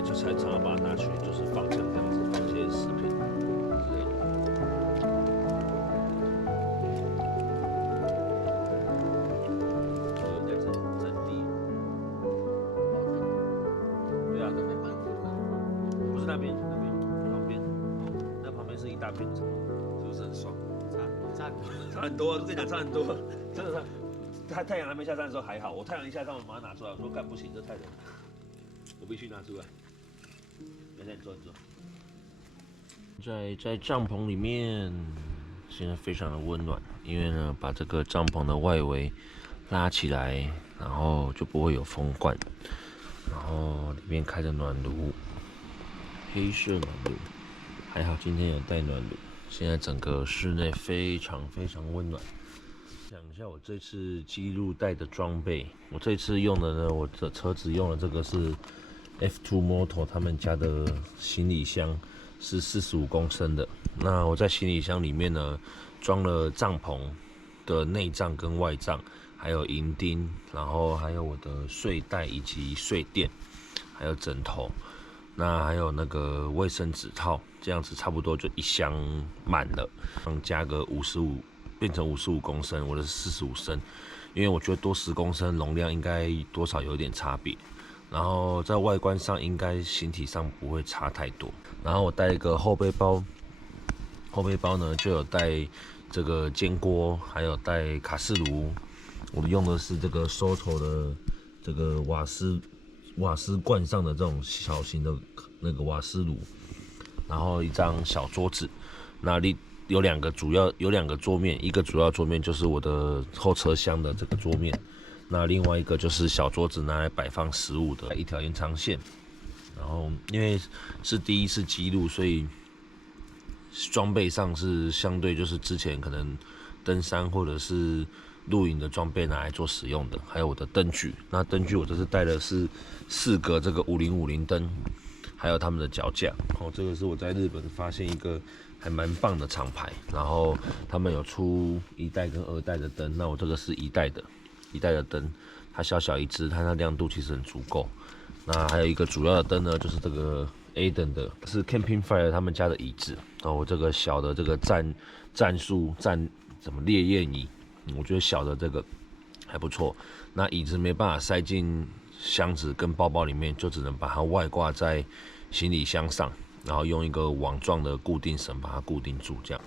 来就才常常把它拿去，就是放枪这样子，放一些食品之类的。在阵地。对啊，不是那边，旁边，那旁边是一大片草，是不是很爽？差很多，我跟你讲差很多，真的太阳还没下山的时候还好，我太阳一下山我马上拿出来，我说干不行，这太冷了，我必须拿出来。来，你坐。在帐篷里面，现在非常的温暖，因为呢，把这个帐篷的外围拉起来，然后就不会有风灌，然后里面开着暖炉，黑色暖炉，还好今天有带暖炉，现在整个室内非常温暖。讲一下我这次记录带的装备，我这次用的呢，我的车子用的这个是 F2 Motor 他们家的行李箱，是45公升的。那我在行李箱里面呢，装了帐篷的内帐跟外帐，还有营钉，然后还有我的睡袋以及睡垫，还有枕头，那还有那个卫生纸套，这样子差不多就一箱满了，加个55。变成55公升，我的是45升，因为我觉得多10公升容量应该多少有点差别，然后在外观上应该形体上不会差太多。然后我带一个后背包，后背包呢就有带这个煎锅，还有带卡式炉，我用的是这个 Soto 的这个瓦斯罐上的这种小型的那个瓦斯炉，然后一张小桌子，那有两个桌面，一个主要桌面就是我的后车厢的这个桌面，那另外一个就是小桌子拿来摆放食物的一条延长线。然后因为是第一次记录，所以装备上是相对就是之前可能登山或者是露营的装备拿来做使用的，还有我的灯具。那灯具我这次带的是4个这个5050灯，还有他们的脚架。这个是我在日本发现一个还蛮棒的厂牌，然后他们有出1代跟2代的灯，那我这个是1代的灯，它小小一支，它的亮度其实很足够。那还有一个主要的灯呢，就是这个 A 等的，是 Camping Fire 他们家的椅子。我这个小的这个什么烈焰椅，我觉得小的这个还不错。那椅子没办法塞进箱子跟包包里面，就只能把它外挂在行李箱上，然后用一个网状的固定绳把它固定住，这样。